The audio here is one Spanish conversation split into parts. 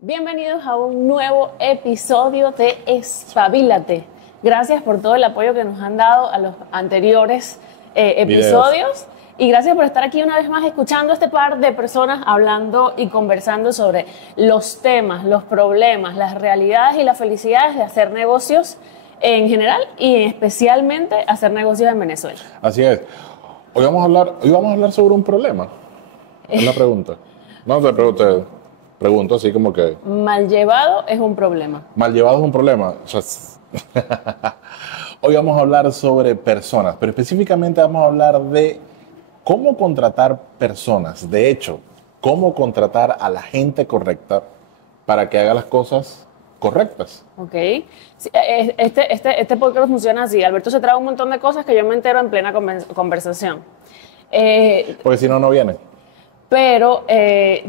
Bienvenidos a un nuevo episodio de Espabilate. Gracias por todo el apoyo que nos han dado a los anteriores episodios y gracias por estar aquí una vez más escuchando a este par de personas hablando y conversando sobre los temas, los problemas, las realidades y las felicidades de hacer negocios en general y especialmente hacer negocios en Venezuela. Así es. Hoy vamos a hablar sobre un problema. Una pregunta. No te pregunto así como que... Mal llevado es un problema. Mal llevado es un problema. O sea, hoy vamos a hablar sobre personas, pero específicamente vamos a hablar de cómo contratar personas. De hecho, cómo contratar a la gente correcta para que haga las cosas correctas. Ok. Sí, este podcast funciona así. Alberto se trae un montón de cosas que yo me entero en plena conversación. Porque si no, no viene. Pero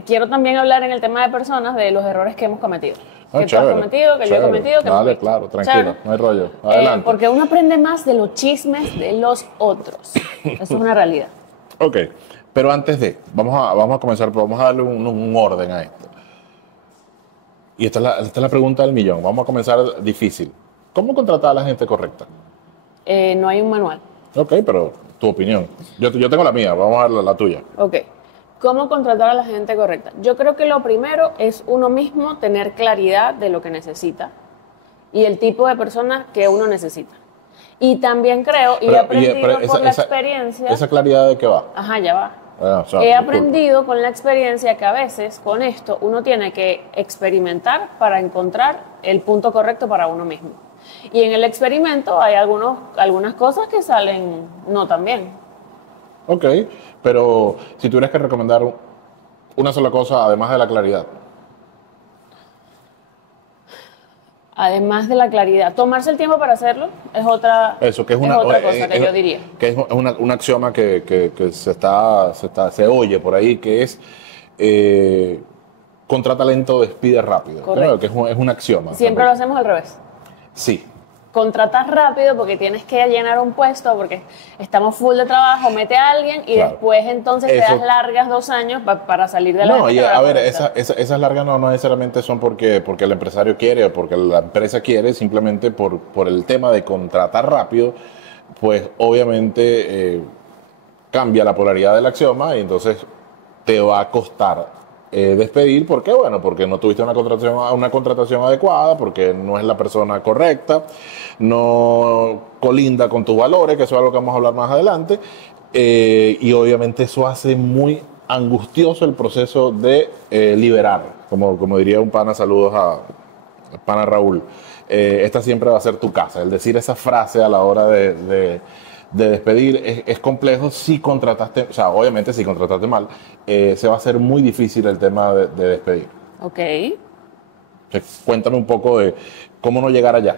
quiero también hablar en el tema de personas de los errores que hemos cometido. Que tú has cometido, que yo he cometido, que Dale, claro, tranquilo, no hay rollo. Adelante. Porque uno aprende más de los chismes de los otros. Eso es una realidad. Ok, pero antes de, vamos a comenzar, pero vamos a darle un orden a esto. Y esta es la pregunta del millón. Vamos a comenzar difícil. ¿Cómo contratar a la gente correcta? No hay un manual. Ok, pero tu opinión. Yo tengo la mía, vamos a dar la tuya. Ok. ¿Cómo contratar a la gente correcta? Yo creo que lo primero es uno mismo tener claridad de lo que necesita y el tipo de persona que uno necesita. Y también creo, y he aprendido por la experiencia... ¿Esa claridad de qué va? Ajá, ya va. O sea, he aprendido con la experiencia que a veces con esto uno tiene que experimentar para encontrar el punto correcto para uno mismo. Y en el experimento hay algunas cosas que salen no tan bien. Ok, pero si tuvieras que recomendar una sola cosa además de la claridad. Además de la claridad, tomarse el tiempo para hacerlo es otra, Eso, que es otra cosa que yo diría. Que es un axioma que se oye por ahí, que es contrata lento, despide rápido. Correcto. Que es un axioma. Siempre lo hacemos al revés. Sí. Contratas rápido porque tienes que llenar un puesto, porque estamos full de trabajo, mete a alguien y claro. después entonces te das largas 2 años para salir de la... No, y a ver, esas largas no necesariamente son porque el empresario quiere o porque la empresa quiere, simplemente por el tema de contratar rápido, pues obviamente cambia la polaridad del axioma y entonces te va a costar despedir. ¿Por qué? Bueno, porque no tuviste una contratación adecuada, porque no es la persona correcta, no colinda con tus valores, que eso es algo que vamos a hablar más adelante, y obviamente eso hace muy angustioso el proceso de liberar, como diría un pana, saludos a pana Raúl, esta siempre va a ser tu casa. El decir esa frase a la hora de despedir es complejo si contrataste, o sea, obviamente si contrataste mal, se va a hacer muy difícil el tema de despedir. Ok. Entonces, cuéntame un poco de cómo no llegar allá.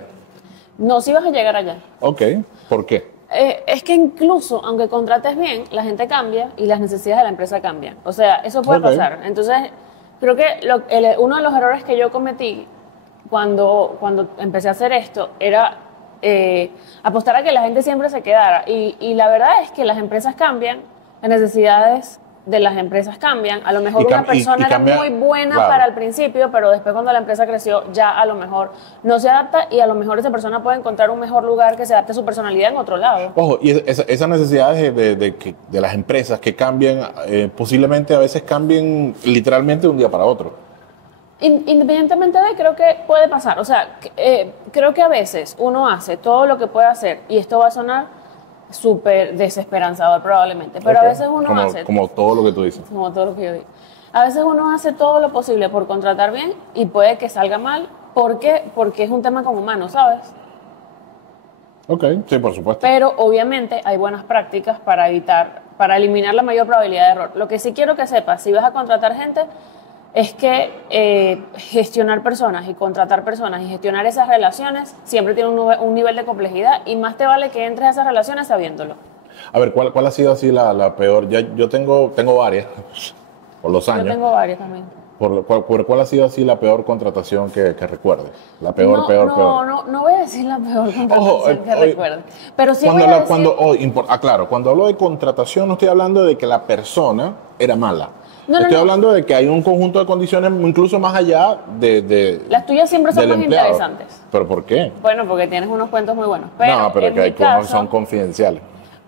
No, si vas a llegar allá. Ok, ¿por qué? Es que incluso, aunque contrates bien, la gente cambia y las necesidades de la empresa cambian. O sea, eso puede pasar. Entonces, creo que uno de los errores que yo cometí cuando empecé a hacer esto era apostar a que la gente siempre se quedara. Y la verdad es que las empresas cambian, las necesidades de las empresas cambian. A lo mejor una persona era muy buena, claro, para el principio, pero después cuando la empresa creció ya a lo mejor no se adapta y a lo mejor esa persona puede encontrar un mejor lugar que se adapte a su personalidad en otro lado. Ojo, y esas necesidades de las empresas que cambian, posiblemente a veces cambien literalmente de un día para otro. Independientemente de, creo que puede pasar. O sea, creo que a veces uno hace todo lo que puede hacer y esto va a sonar súper desesperanzador probablemente, pero a veces uno hace... Como todo lo que tú dices. Como todo lo que yo digo. A veces uno hace todo lo posible por contratar bien y puede que salga mal. ¿Por qué? Porque es un tema con humanos, ¿sabes? Ok, sí, por supuesto. Pero obviamente hay buenas prácticas para eliminar la mayor probabilidad de error. Lo que sí quiero que sepas, si vas a contratar gente, es que gestionar personas y contratar personas y gestionar esas relaciones siempre tiene un nivel de complejidad y más te vale que entres a esas relaciones sabiéndolo. A ver, ¿cuál ha sido así la peor? Yo tengo varias, por los años. Yo tengo varias también. ¿Cuál ha sido así la peor contratación que recuerdes? La peor. No voy a decir la peor contratación que recuerde. Pero sí voy a decir... Claro, cuando hablo de contratación no estoy hablando de que la persona era mala. Estoy hablando de que hay un conjunto de condiciones incluso más allá de Las tuyas siempre son del más empleado. interesantes. ¿Pero por qué? Bueno, porque tienes unos cuentos muy buenos. Pero No, pero en que hay mi cosas que caso, son confidenciales.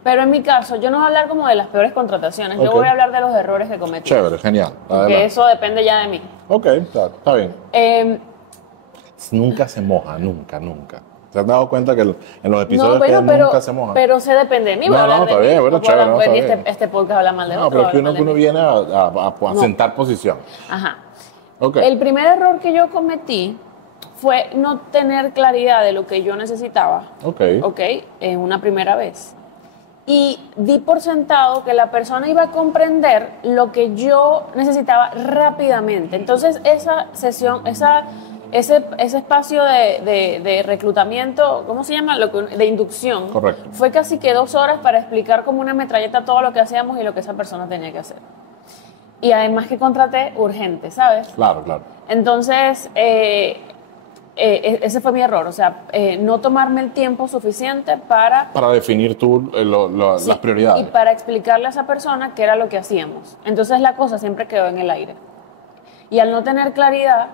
pero en mi caso, yo no voy a hablar como de las peores contrataciones. Yo Ok. voy a hablar de los errores que cometí. Chévere, genial. Que Adelante. eso depende ya de mí. Ok, está bien. Eh, Nunca se moja, nunca, nunca. ¿Te has dado cuenta que en los no, episodios bueno, que nunca se moja? pero se depende de mí. Voy a hablar No, de está mí. bien, bueno, No puedo chévere, hablar, no, está este, bien. este podcast habla mal de No, otro. pero es que habla uno, mal de mí. viene a sentar posición. Ajá. Ok. El primer error que yo cometí fue no tener claridad de lo que yo necesitaba, Ok. ¿ok? En una primera vez. Y di por sentado que la persona iba a comprender lo que yo necesitaba rápidamente. Entonces, esa sesión, ese espacio de reclutamiento, ¿cómo se llama? De inducción. Correcto. Fue casi que 2 horas para explicar como una metralleta todo lo que hacíamos y lo que esa persona tenía que hacer. Y además que contraté urgente, ¿sabes? Claro, claro. Entonces, ese fue mi error, o sea, no tomarme el tiempo suficiente para Para definir tú sí, las prioridades. y para explicarle a esa persona qué era lo que hacíamos. Entonces la cosa siempre quedó en el aire. Y al no tener claridad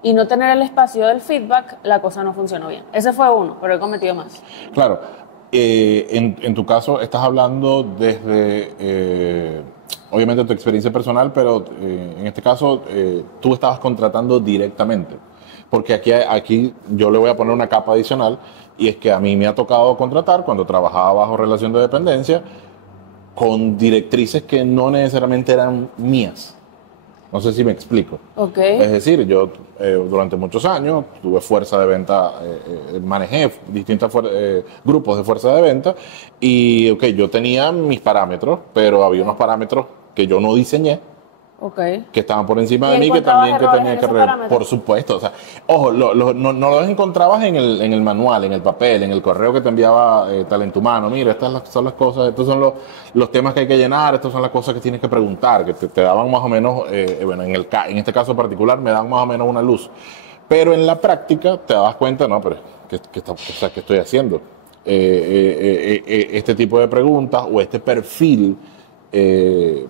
y no tener el espacio del feedback, la cosa no funcionó bien. Ese fue uno, pero he cometido más. Claro. En tu caso, estás hablando desde, obviamente, tu experiencia personal, pero en este caso, tú estabas contratando directamente. Porque aquí yo le voy a poner una capa adicional, y es que a mí me ha tocado contratar cuando trabajaba bajo relación de dependencia con directrices que no necesariamente eran mías. No sé si me explico. Ok. Es decir, yo durante muchos años tuve fuerza de venta, manejé distintos grupos de fuerza de venta y yo tenía mis parámetros, pero había unos parámetros que yo no diseñé, Ok. que estaban por encima ¿Y de mí, que encontrabas también que errores tenía en que esos parámetros? por supuesto. O sea, ojo, no los encontrabas en el manual, en el papel, en el correo que te enviaba Talento Humano. Mira, son las cosas, estos son los temas que hay que llenar, estas son las cosas que tienes que preguntar, que te daban más o menos, bueno, en este caso particular me daban más o menos una luz. Pero en la práctica te das cuenta, no, pero ¿qué estoy haciendo? Este tipo de preguntas o este perfil,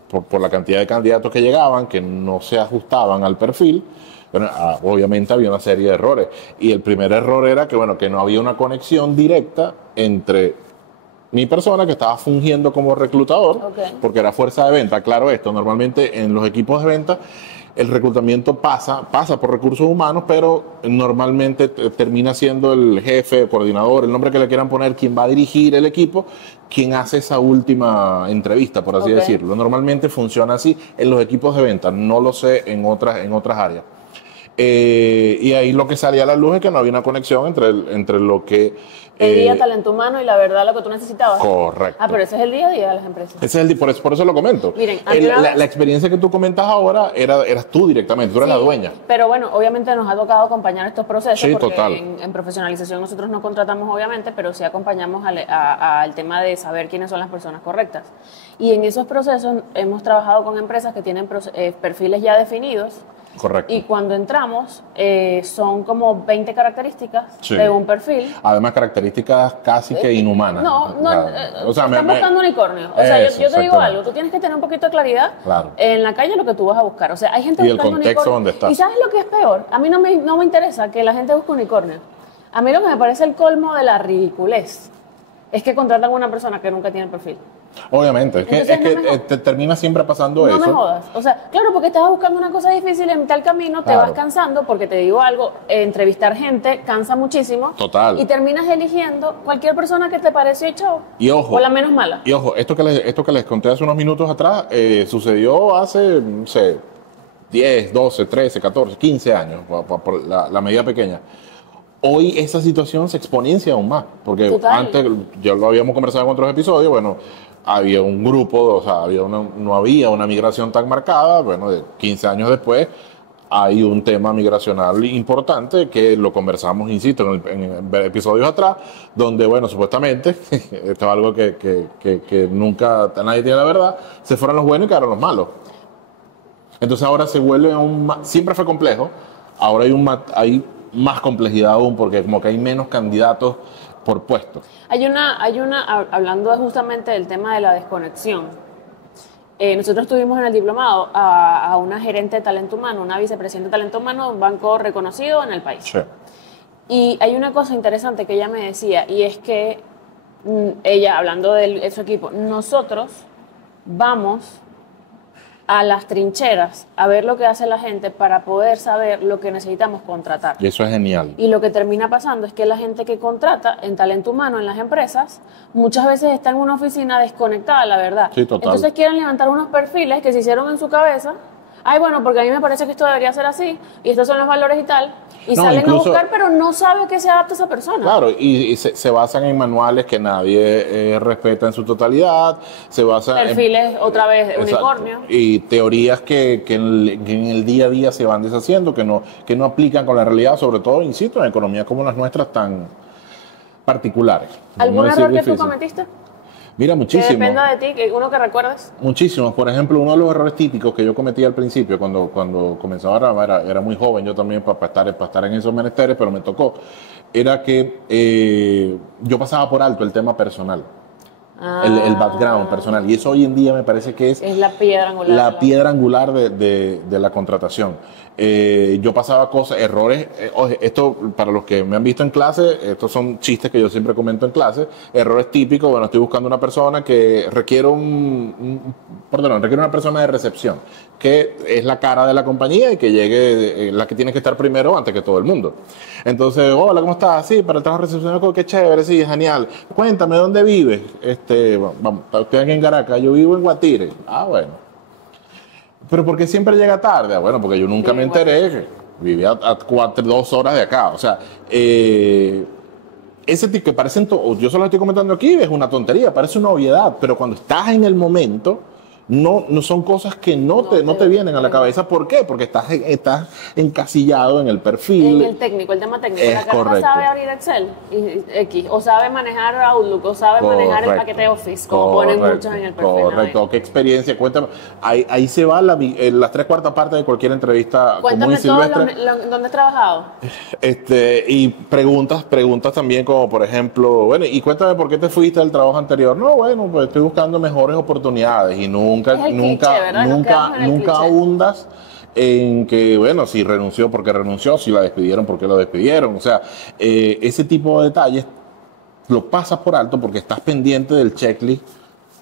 por la cantidad de candidatos que llegaban, que no se ajustaban al perfil, bueno, obviamente había una serie de errores. Y el primer error era que no había una conexión directa entre mi persona, que estaba fungiendo como reclutador, porque era fuerza de venta. Claro, esto normalmente en los equipos de venta el reclutamiento pasa por recursos humanos, pero normalmente termina siendo el jefe, el coordinador, el nombre que le quieran poner, quien va a dirigir el equipo, quien hace esa última entrevista, por así decirlo. Normalmente funciona así en los equipos de venta, no lo sé en otras áreas. Y ahí lo que salía a la luz es que no había una conexión entre lo que... Pedía talento humano y la verdad lo que tú necesitabas. Correcto. Pero ese es el día a día de las empresas. Ese es por eso lo comento. Miren, la experiencia que tú comentas ahora eras tú directamente, tú eres la dueña. Pero bueno, obviamente nos ha tocado acompañar estos procesos. Sí, porque total. En profesionalización nosotros no contratamos, obviamente, pero sí acompañamos al tema de saber quiénes son las personas correctas. Y en esos procesos hemos trabajado con empresas que tienen perfiles ya definidos. Correcto. Y cuando entramos, son como 20 características de un perfil. Además, características casi que inhumanas. Están buscando unicornio. O sea, yo te digo algo, tú tienes que tener un poquito de claridad en la calle lo que tú vas a buscar. O sea, hay gente buscando unicornio. Y el contexto donde estás. ¿Y sabes lo que es peor? A mí no me interesa que la gente busque unicornio. A mí lo que me parece el colmo de la ridiculez es que contratan a una persona que nunca tiene perfil. Obviamente, te termina siempre pasando eso. No me jodas. O sea, claro, porque estabas buscando una cosa difícil en tal camino, te vas cansando, porque te digo algo, entrevistar gente cansa muchísimo. Total. Y terminas eligiendo cualquier persona que te pareció y chao. Y ojo. O la menos mala. Y ojo, esto que les conté hace unos minutos atrás, sucedió hace, no sé, 10, 12, 13, 14, 15 años, por la medida pequeña. Hoy esa situación se exponencia aún más, porque antes, ya lo habíamos conversado en otros episodios, bueno, había un grupo, o sea, no había una migración tan marcada, bueno, de 15 años después hay un tema migracional importante que lo conversamos, insisto, en episodios atrás, donde, bueno, supuestamente, esto es algo que nunca nadie tiene la verdad, se fueron los buenos y quedaron los malos. Entonces ahora se vuelve siempre fue complejo, ahora hay más complejidad aún, porque como que hay menos candidatos por puesto. Hablando justamente del tema de la desconexión, nosotros tuvimos en el diplomado a una gerente de talento humano, una vicepresidenta de talento humano de un banco reconocido en el país. Sí. Y hay una cosa interesante que ella me decía, y es que ella, hablando de su equipo, nosotros vamos a las trincheras a ver lo que hace la gente para poder saber lo que necesitamos contratar. Y eso es genial. Y lo que termina pasando es que la gente que contrata en talento humano en las empresas muchas veces está en una oficina desconectada, la verdad. Sí, total. Entonces quieren levantar unos perfiles que se hicieron en su cabeza. Ay, bueno, porque a mí me parece que esto debería ser así y estos son los valores y tal. Y No, salen incluso, a buscar, pero no sabe que se adapta a esa persona. Claro, y se basan en manuales que nadie respeta en su totalidad, se basan perfiles, otra vez, exacto, unicornio. y teorías que en el día a día se van deshaciendo, que no aplican con la realidad, sobre todo, insisto, en economías como las nuestras tan particulares. ¿Algún Vamos a error decir que tú difícil. cometiste? Mira, Que muchísimo. dependa de ti, que uno que recuerdes. Muchísimos. Por ejemplo, uno de los errores típicos que yo cometí al principio, cuando comenzaba a grabar, era muy joven yo también para estar en esos menesteres, pero me tocó, era que yo pasaba por alto el tema personal, el background personal. Y eso hoy en día me parece que es la piedra angular. la piedra angular de la contratación. Yo pasaba cosas, errores, oye, esto para los que me han visto en clase, estos son chistes que yo siempre comento en clase, errores típicos. Bueno, estoy buscando una persona que requiere requiere una persona de recepción, que es la cara de la compañía y que llegue, la que tiene que estar primero antes que todo el mundo. Entonces, hola, ¿cómo estás? Sí, para el trabajo de recepción, qué chévere, sí, genial. Cuéntame, ¿dónde vives? Vamos, estoy aquí en Caracas, yo vivo en Guatire. Ah, bueno. Pero ¿por qué siempre llega tarde? Ah, bueno, porque yo nunca me enteré que vivía a 2 horas de acá. O sea, ese tipo que parecen, yo solo estoy comentando aquí, es una tontería, parece una obviedad, pero cuando estás en el momento, no son cosas que no te vienen a la cabeza. ¿Por qué? Porque estás encasillado en el perfil. En el técnico, el tema técnico. Es La cara correcto. sabe abrir Excel o sabe manejar Outlook, o sabe manejar el paquete Office, como ponen muchos en el perfil. Correcto. ¿Qué experiencia? Cuéntame. Ahí se va las 3/4 partes de cualquier entrevista común y Cuéntame todo silvestre. dónde has trabajado. Y preguntas también como, por ejemplo, bueno, y cuéntame por qué te fuiste del trabajo anterior. No, bueno, pues estoy buscando mejores oportunidades y nunca Es el cliché, ¿verdad? Nos quedamos en el cliché. ahondas en que, bueno, si renunció, porque renunció, si la despidieron, porque lo despidieron. O sea, ese tipo de detalles lo pasas por alto porque estás pendiente del checklist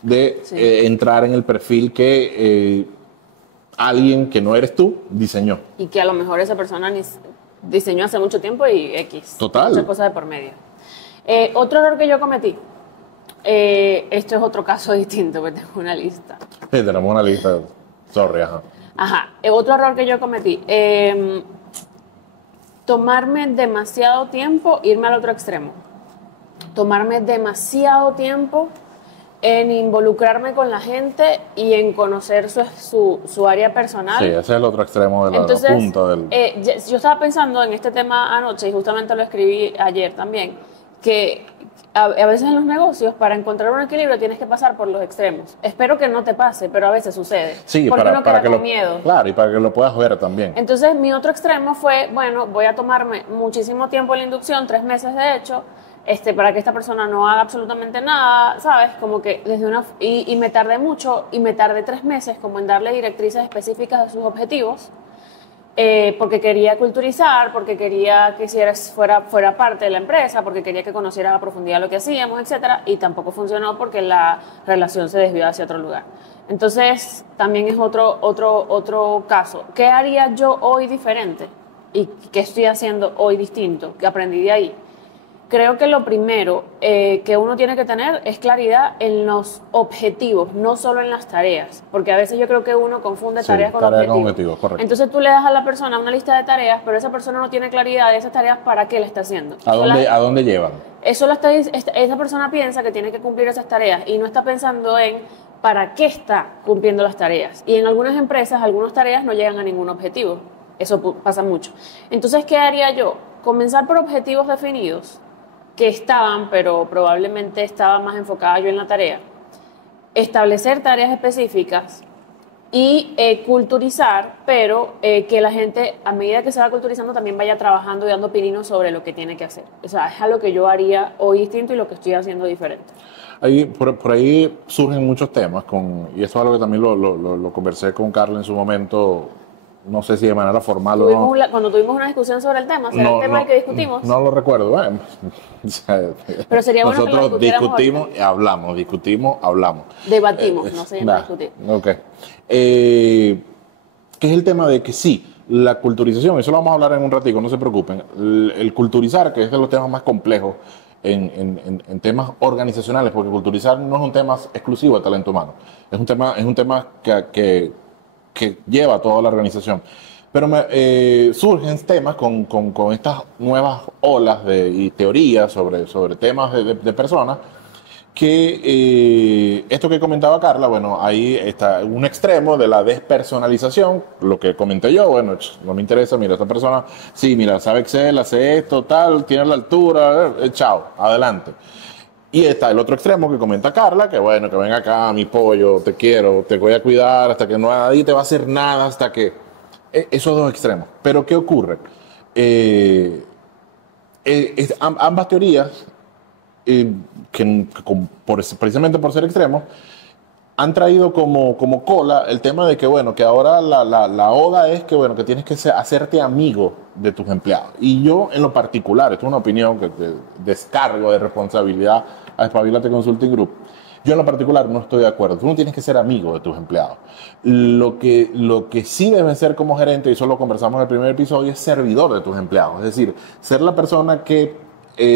de entrar en el perfil que alguien que no eres tú diseñó. Y que a lo mejor esa persona diseñó hace mucho tiempo y X. Total. Muchas cosas de por medio. Otro error que yo cometí. Esto es otro caso distinto, porque tengo una lista. Sí, tenemos una lista. Sorry, ajá. Ajá. Otro error que yo cometí. Tomarme demasiado tiempo, irme al otro extremo. Tomarme demasiado tiempo en involucrarme con la gente y en conocer su área personal. Sí, ese es el otro extremo de la Entonces, punta del... yo estaba pensando en este tema anoche y justamente lo escribí ayer también, que a veces en los negocios para encontrar un equilibrio tienes que pasar por los extremos. Espero que no te pase, pero a veces sucede. Sí, porque uno queda que con miedo. Claro, y para que lo puedas ver también. Entonces mi otro extremo fue, bueno, voy a tomarme muchísimo tiempo en la inducción, 3 meses de hecho, para que esta persona no haga absolutamente nada, ¿sabes? Como que y me tardé mucho, y me tardé 3 meses como en darle directrices específicas de sus objetivos, porque quería culturizar, porque quería que fuera parte de la empresa, porque quería que conocieras a profundidad lo que hacíamos, etcétera, y tampoco funcionó porque la relación se desvió hacia otro lugar. Entonces, también es otro caso. ¿Qué haría yo hoy diferente? ¿Y qué estoy haciendo hoy distinto? ¿Qué aprendí de ahí? Creo que lo primero que uno tiene que tener es claridad en los objetivos, no solo en las tareas, porque a veces yo creo que uno confunde tareas con objetivos. Correcto. Entonces tú le das a la persona una lista de tareas, pero esa persona no tiene claridad de esas tareas para qué la está haciendo. ¿A dónde llevan? Esa persona piensa que tiene que cumplir esas tareas y no está pensando en para qué está cumpliendo las tareas. Y en algunas empresas, algunas tareas no llegan a ningún objetivo. Eso pasa mucho. Entonces, ¿qué haría yo? Comenzar por objetivos definidos que estaban, pero probablemente estaba más enfocada yo en la tarea. Establecer tareas específicas y culturizar, pero que la gente, a medida que se va culturizando, también vaya trabajando y dando pininos sobre lo que tiene que hacer. O sea, es algo que yo haría hoy distinto y lo que estoy haciendo diferente. Ahí, por ahí surgen muchos temas, y eso es algo que también lo conversé con Carla en su momento, no sé si de manera formal o no. Cuando tuvimos una discusión sobre el tema, ¿será el tema que discutimos? No lo recuerdo. Bueno, pero sería bueno que nosotros discutimos y hablamos, Debatimos, no se llama discutir. Ok. Que es el tema de que sí, la culturización, eso lo vamos a hablar en un ratico, no se preocupen. El culturizar, que es de los temas más complejos en temas organizacionales, porque culturizar no es un tema exclusivo de talento humano, es un tema que lleva a toda la organización. Pero surgen temas con estas nuevas olas y teorías sobre temas de personas que esto que comentaba Carla, bueno, ahí está un extremo de la despersonalización, lo que comenté yo, bueno, no me interesa, mira, esta persona, sí, mira, sabe Excel, hace esto, tal, tiene la altura, chao, adelante. Y está el otro extremo que comenta Carla, que bueno, que venga acá, mi pollo, te quiero, te voy a cuidar hasta que nadie te va a hacer nada, hasta que... Esos dos extremos. Pero ¿qué ocurre? Ambas teorías, precisamente por ser extremos, han traído como cola el tema de que, bueno, que ahora la oda es que, bueno, que tienes que hacerte amigo de tus empleados. Y yo, en lo particular, esto es una opinión que te descargo de responsabilidad a Espabilate Consulting Group. Yo, en lo particular, no estoy de acuerdo. Tú no tienes que ser amigo de tus empleados. Lo que sí deben ser como gerente, y eso lo conversamos en el primer episodio, es servidor de tus empleados. Es decir, ser la persona que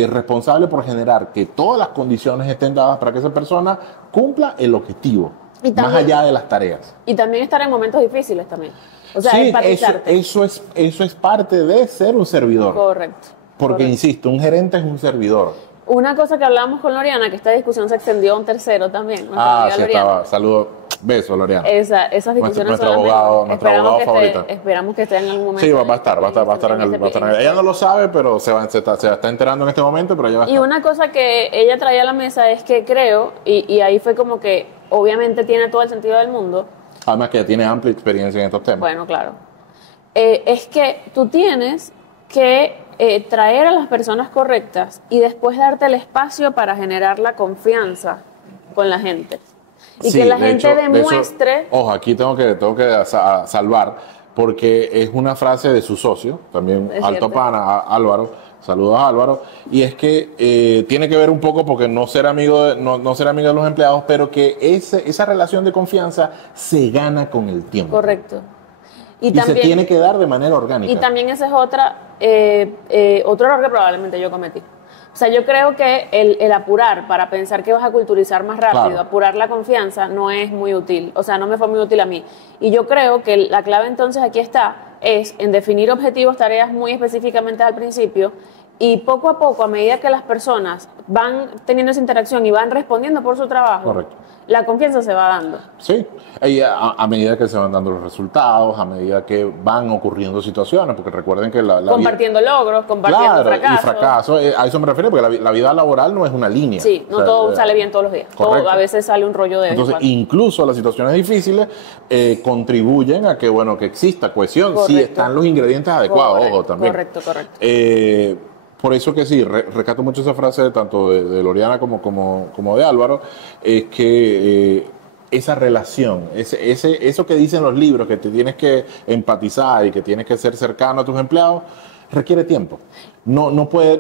responsable por generar que todas las condiciones estén dadas para que esa persona cumpla el objetivo, también, más allá de las tareas. Y también estar en momentos difíciles también. O sea, sí, empatizarte. Eso es parte de ser un servidor. Correcto. Porque, correcto. Insisto, un gerente es un servidor. Una cosa que hablábamos con Loriana, que esta discusión se extendió a un tercero también. Sí, estaba. Saludos. Besos, Loriana. Esas discusiones nuestro abogado favorito. Esperamos que esté en algún momento. Sí, va a estar en el. Ella no lo sabe, pero se está enterando en este momento, pero ella va a estar. Y una cosa que ella traía a la mesa es que creo, y ahí fue como que obviamente tiene todo el sentido del mundo. Además que ella tiene amplia experiencia en estos temas. Bueno, claro. Es que tú tienes que traer a las personas correctas y después darte el espacio para generar la confianza con la gente. Y que la gente demuestre... Ojo, aquí tengo que salvar, porque es una frase de su socio, también alto pana, Álvaro. Saludos a Álvaro. Y es que tiene que ver un poco porque no ser amigo de los empleados, pero que esa relación de confianza se gana con el tiempo. Correcto. Y también, se tiene que dar de manera orgánica. Y también ese es otro error que probablemente yo cometí. O sea, yo creo que el apurar para pensar que vas a culturizar más rápido, claro, apurar la confianza, no es muy útil. O sea, no me fue muy útil a mí. Y yo creo que la clave entonces aquí es en definir objetivos, tareas muy específicamente al principio, y poco a poco, a medida que las personas van teniendo esa interacción y van respondiendo por su trabajo, correcto, la confianza se va dando. Sí, y a medida que se van dando los resultados, a medida que van ocurriendo situaciones, porque recuerden que compartiendo logros, compartiendo fracasos. Y fracasos, a eso me refiero, porque la vida laboral no es una línea. Sí, no todo sale bien todos los días. Todo, a veces sale un rollo de... Entonces, incluso las situaciones difíciles contribuyen a que, bueno, que exista cohesión, correcto, si están los ingredientes adecuados, correcto, ojo, también. Correcto. Por eso que sí, rescato mucho esa frase tanto de Loriana como de Álvaro, es que esa relación, eso que dicen los libros, que te tienes que empatizar y que tienes que ser cercano a tus empleados, requiere tiempo. No puede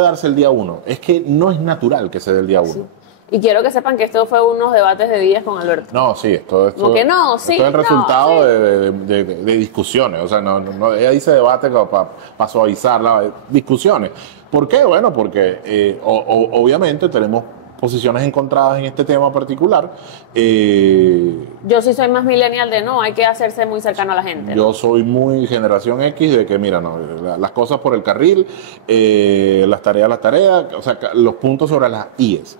darse el día uno. Es que no es natural que se dé el día uno. Sí. Y quiero que sepan que esto fue unos debates de días con Alberto. No, sí, esto es el resultado de discusiones. O sea, ella dice debate para suavizar las discusiones. ¿Por qué? Bueno, porque obviamente tenemos posiciones encontradas en este tema particular. Yo sí soy más millennial de hay que hacerse muy cercano a la gente. Yo soy muy generación X de que, mira, las cosas por el carril, las tareas, o sea, los puntos sobre las IES.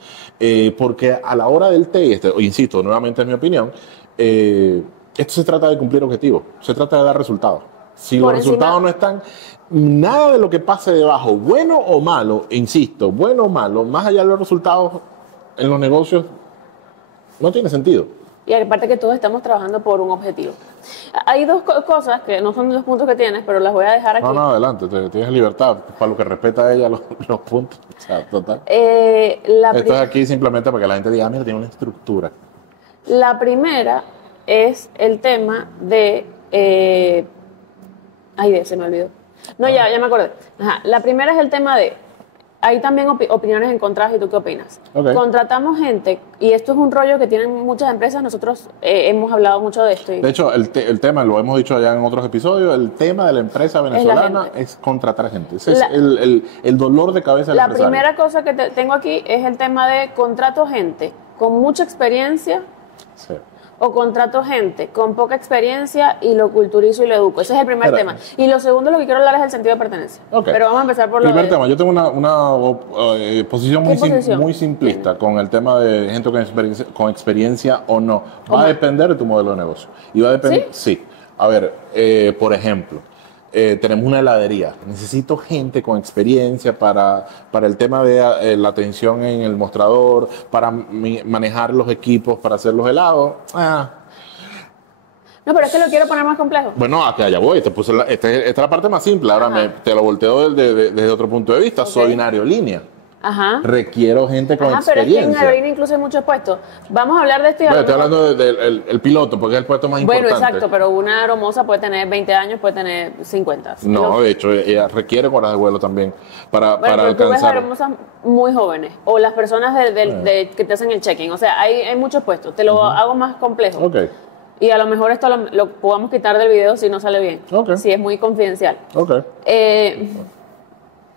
Porque a la hora del test, insisto, nuevamente es mi opinión, esto se trata de cumplir objetivos, se trata de dar resultados. Si los resultados no están, nada de lo que pase debajo, bueno o malo, insisto, bueno o malo, más allá de los resultados en los negocios, no tiene sentido. Y aparte que todos estamos trabajando por un objetivo. Hay dos cosas que no son los puntos que tienes, pero las voy a dejar aquí. No, adelante, tienes libertad, para lo que respeta a ella los puntos. O sea, total. Esto es aquí simplemente para que la gente diga, mira, tiene una estructura. La primera es el tema de... se me olvidó. No, ya me acordé. Ajá. La primera es el tema de... Hay también opiniones encontradas, ¿y tú qué opinas? Okay. Contratamos gente, y esto es un rollo que tienen muchas empresas, nosotros hemos hablado mucho de esto. De hecho, el tema, lo hemos dicho ya en otros episodios, el tema de la empresa venezolana es contratar gente. Ese es el dolor de cabeza del empresario. La primera cosa que tengo aquí es el tema de contrato gente con mucha experiencia. Sí. O contrato gente con poca experiencia y lo culturizo y lo educo. Ese es el primer tema. Y lo segundo, lo que quiero hablar es el sentido de pertenencia. Okay. Pero vamos a empezar por lo primer tema. Yo tengo una posición muy simplista con el tema de gente con experiencia o no. Va a depender de tu modelo de negocio. Y va a depender... Sí. A ver, por ejemplo, tenemos una heladería. Necesito gente con experiencia para el tema de la atención en el mostrador, para manejar los equipos, para hacer los helados. No, pero es que lo quiero poner más complejo. Bueno, acá ya voy. Esta es la parte más simple. Ahora te lo volteo desde otro punto de vista. Okay. Soy una aerolínea. Ajá. Requiero gente con experiencia. Pero es que en aerolínea incluso hay muchos puestos. Vamos a hablar de esto. Bueno, estoy hablando del piloto, porque es el puesto más importante. Bueno, exacto, pero una aeromoza puede tener 20 años, puede tener 50. No, de hecho, ella requiere horas de vuelo también para alcanzar. Tú ves aeromozas muy jóvenes, o las personas que te hacen el check-in. O sea, hay muchos puestos. Te lo hago más complejo. Ok. Y a lo mejor esto lo podamos quitar del video si no sale bien. Okay. Si es muy confidencial. Ok.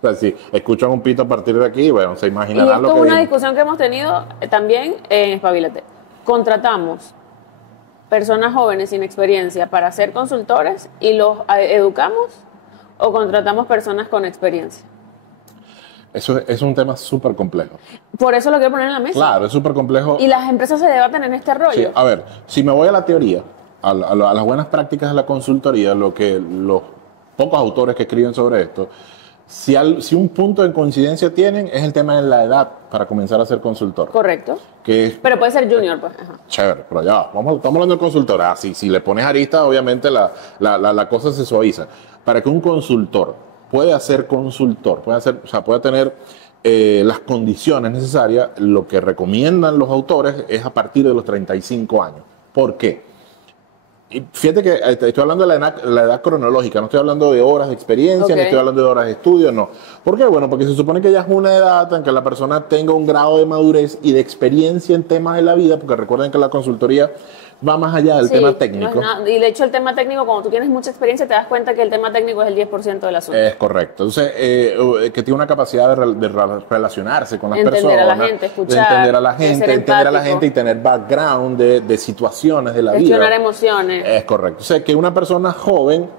O sea, si escuchan un pito a partir de aquí, bueno, se imaginarán lo que... Y esto es una discusión que hemos tenido también en Espabilate. Contratamos personas jóvenes sin experiencia para ser consultores y los educamos, o contratamos personas con experiencia. Eso es un tema súper complejo. Por eso lo quiero poner en la mesa. Claro, es súper complejo. Y las empresas se debaten en este rollo. Sí, a ver, si me voy a la teoría, a las buenas prácticas de la consultoría, lo que los pocos autores que escriben sobre esto, si un punto de coincidencia tienen, es el tema de la edad para comenzar a ser consultor. Correcto. Pero puede ser junior, pues. Ajá. Chévere, pero ya, estamos hablando de consultor. Si le pones arista, obviamente la cosa se suaviza. Para que un consultor pueda ser consultor, pueda tener las condiciones necesarias, lo que recomiendan los autores es a partir de los 35 años. ¿Por qué? Y fíjate que estoy hablando de la edad cronológica, no estoy hablando de horas de experiencia, ni estoy hablando de horas de estudio, no. ¿Por qué? Bueno, porque se supone que ya es una edad en que la persona tenga un grado de madurez y de experiencia en temas de la vida, porque recuerden que la consultoría va más allá del tema técnico. Y de hecho el tema técnico, cuando tú tienes mucha experiencia, te das cuenta que el tema técnico es el 10% del asunto. Es correcto. Entonces, que tiene una capacidad de relacionarse con las personas. Entender a la gente, escuchar. Entender a la gente y tener background de situaciones de la vida. Gestionar emociones. Es correcto. O sea, que una persona joven,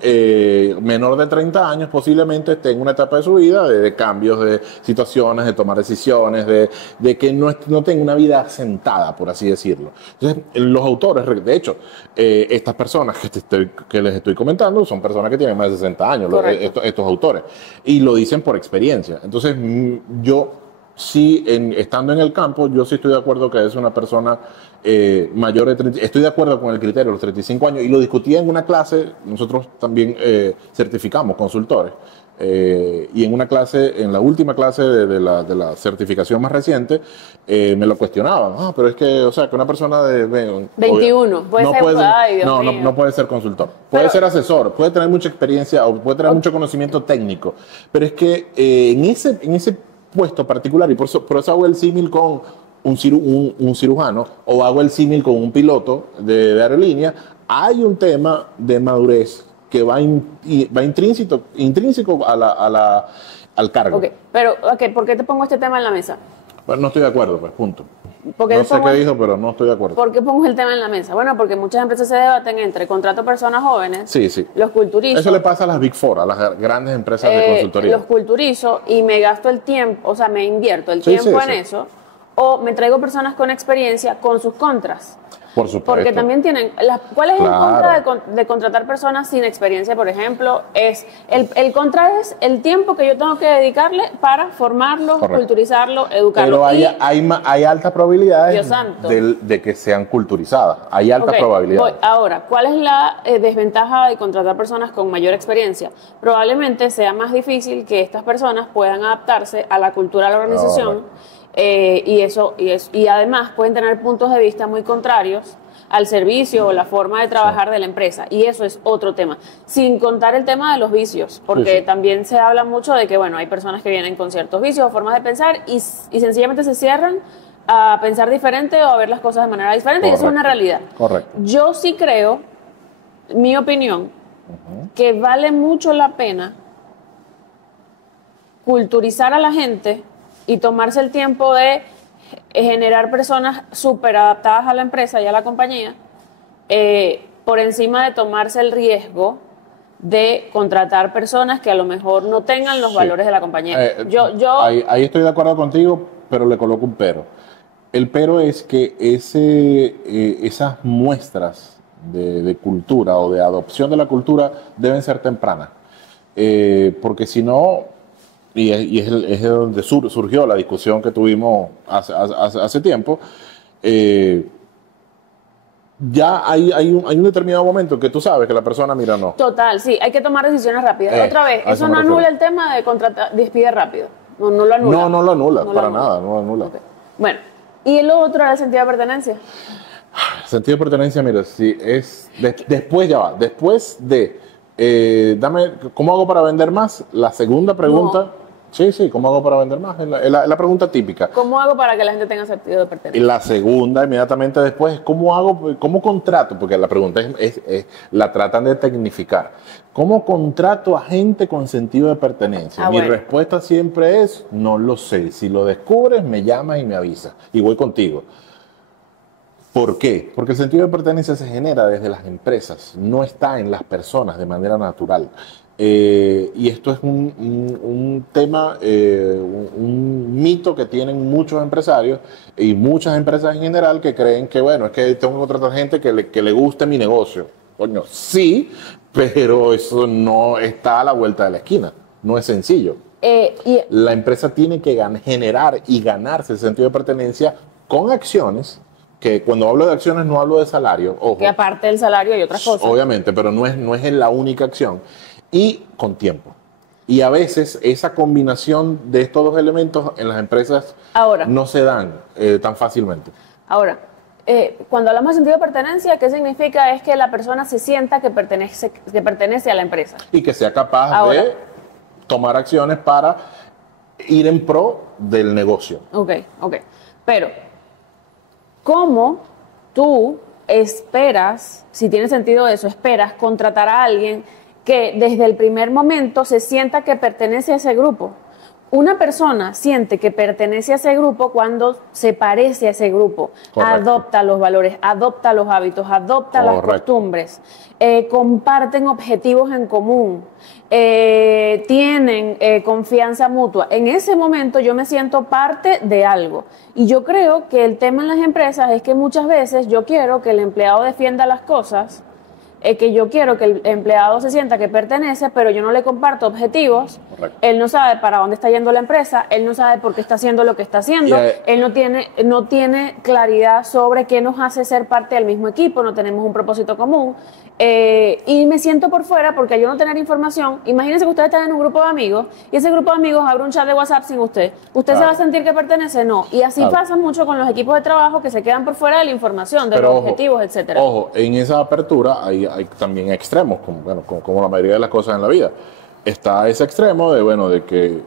menor de 30 años, posiblemente esté en una etapa de su vida de cambios, de situaciones, de tomar decisiones, de que no tenga una vida asentada, por así decirlo. Entonces, los autores, de hecho, estas personas que les estoy comentando son personas que tienen más de 60 años, estos autores, y lo dicen por experiencia. Entonces, yo sí, estando en el campo, yo sí estoy de acuerdo que es una persona mayor de 30, estoy de acuerdo con el criterio de los 35 años, y lo discutí en una clase. Nosotros también certificamos consultores. Y en una clase, en la última clase de la certificación más reciente, me lo cuestionaban. Pero es que, o sea, que una persona de 21 no puede ser consultor. Puede ser asesor, puede tener mucha experiencia o puede tener mucho conocimiento técnico. Pero es que en ese puesto particular, y por eso hago el símil con un cirujano, o hago el símil con un piloto de aerolínea, hay un tema de madurez que va intrínseco al cargo. Pero, ¿por qué te pongo este tema en la mesa? Pues no estoy de acuerdo, pues, punto. No sé qué dijo, pero no estoy de acuerdo. ¿Por qué pongo el tema en la mesa? Bueno, porque muchas empresas se debaten entre contrato personas jóvenes, los culturizo. Eso le pasa a las Big Four, a las grandes empresas de consultoría. Los culturizo y me gasto el tiempo, o sea, me invierto el tiempo en eso, o me traigo personas con experiencia con sus contras. Por supuesto. Porque también tienen... ¿Cuál es el Claro. contra de contratar personas sin experiencia, por ejemplo? Es el contra es el tiempo que yo tengo que dedicarle para formarlo, Correcto. culturizarlo, educarlo. Pero Y- hay altas probabilidades Dios santo. de que sean culturizadas. Hay altas Ok, probabilidades. ahora, ¿cuál es la desventaja de contratar personas con mayor experiencia? Probablemente sea más difícil que estas personas puedan adaptarse a la cultura de la organización y además pueden tener puntos de vista muy contrarios al servicio o la forma de trabajar de la empresa. Y eso es otro tema. Sin contar el tema de los vicios, porque Sí, sí. también se habla mucho de que, bueno, hay personas que vienen con ciertos vicios o formas de pensar y sencillamente se cierran a pensar diferente o a ver las cosas de manera diferente, y eso es una Correcto. realidad. Correcto. Yo sí creo, mi opinión, que vale mucho la pena culturizar a la gente y tomarse el tiempo de generar personas súper adaptadas a la empresa y a la compañía, por encima de tomarse el riesgo de contratar personas que a lo mejor no tengan los Sí. valores de la compañía. Ahí estoy de acuerdo contigo, pero le coloco un pero. El pero es que esas muestras de cultura o de adopción de la cultura deben ser tempranas. Porque si no, es de donde surgió la discusión que tuvimos hace tiempo, ya hay un determinado momento que tú sabes que la persona, mira, no. Total, sí, hay que tomar decisiones rápidas. Otra vez, a eso eso me no refiero. anula el tema de contratar, despide rápido. No, no lo anula. No lo anula, No lo para anula. nada, no lo anula. Ok. Bueno, y lo otro era el sentido de pertenencia. Sentido de pertenencia, mira, si es después ya va, después de dame, ¿cómo hago para vender más? La segunda pregunta, sí, ¿cómo hago para vender más? Es la pregunta típica. ¿Cómo hago para que la gente tenga sentido de Y pertenencia? la segunda, inmediatamente después, es ¿cómo hago, cómo contrato? Porque la pregunta la tratan de tecnificar. ¿Cómo contrato a gente con sentido de pertenencia? Mi Bueno. respuesta siempre es, no lo sé. Si lo descubres, me llamas y me avisas. Y voy contigo. ¿Por qué? Porque el sentido de pertenencia se genera desde las empresas, no está en las personas de manera natural. Y esto es un tema, un mito que tienen muchos empresarios y muchas empresas en general que creen que, bueno, es que tengo que contratar gente que le guste mi negocio. Coño, sí, pero eso no está a la vuelta de la esquina, no es sencillo. Y La empresa tiene que generar y ganarse el sentido de pertenencia con acciones, que cuando hablo de acciones no hablo de salario, ojo, que aparte del salario hay otras cosas. obviamente, pero no es la única acción, y con tiempo. Y a veces esa combinación de estos dos elementos en las empresas Ahora. no se dan tan fácilmente. Ahora, cuando hablamos de sentido de pertenencia, ¿qué significa? Es que la persona se sienta que pertenece a la empresa. Y que sea capaz Ahora. de tomar acciones para ir en pro del negocio. Ok. Pero, ¿cómo tú esperas, si tiene sentido eso, esperas contratar a alguien que desde el primer momento se sienta que pertenece a ese grupo? Una persona siente que pertenece a ese grupo cuando se parece a ese grupo, Correcto. adopta los valores, adopta los hábitos, adopta las Correcto. costumbres, comparten objetivos en común, tienen confianza mutua. En ese momento yo me siento parte de algo. Y yo creo que el tema en las empresas es que muchas veces yo quiero que el empleado defienda las cosas, que yo quiero que el empleado se sienta que pertenece, pero yo no le comparto objetivos. Correcto. Él no sabe para dónde está yendo la empresa, él no sabe por qué está haciendo lo que está haciendo, él no tiene claridad sobre qué nos hace ser parte del mismo equipo, no tenemos un propósito común. Y me siento por fuera porque al yo no tener información. Imagínense que ustedes están en un grupo de amigos y ese grupo de amigos abre un chat de WhatsApp sin usted. ¿Usted se va a sentir que pertenece? No. Y así pasa mucho con los equipos de trabajo que se quedan por fuera de la información, de Pero los ojo, objetivos, etcétera. Ojo, en esa apertura hay también extremos, como la mayoría de las cosas en la vida. Está ese extremo de que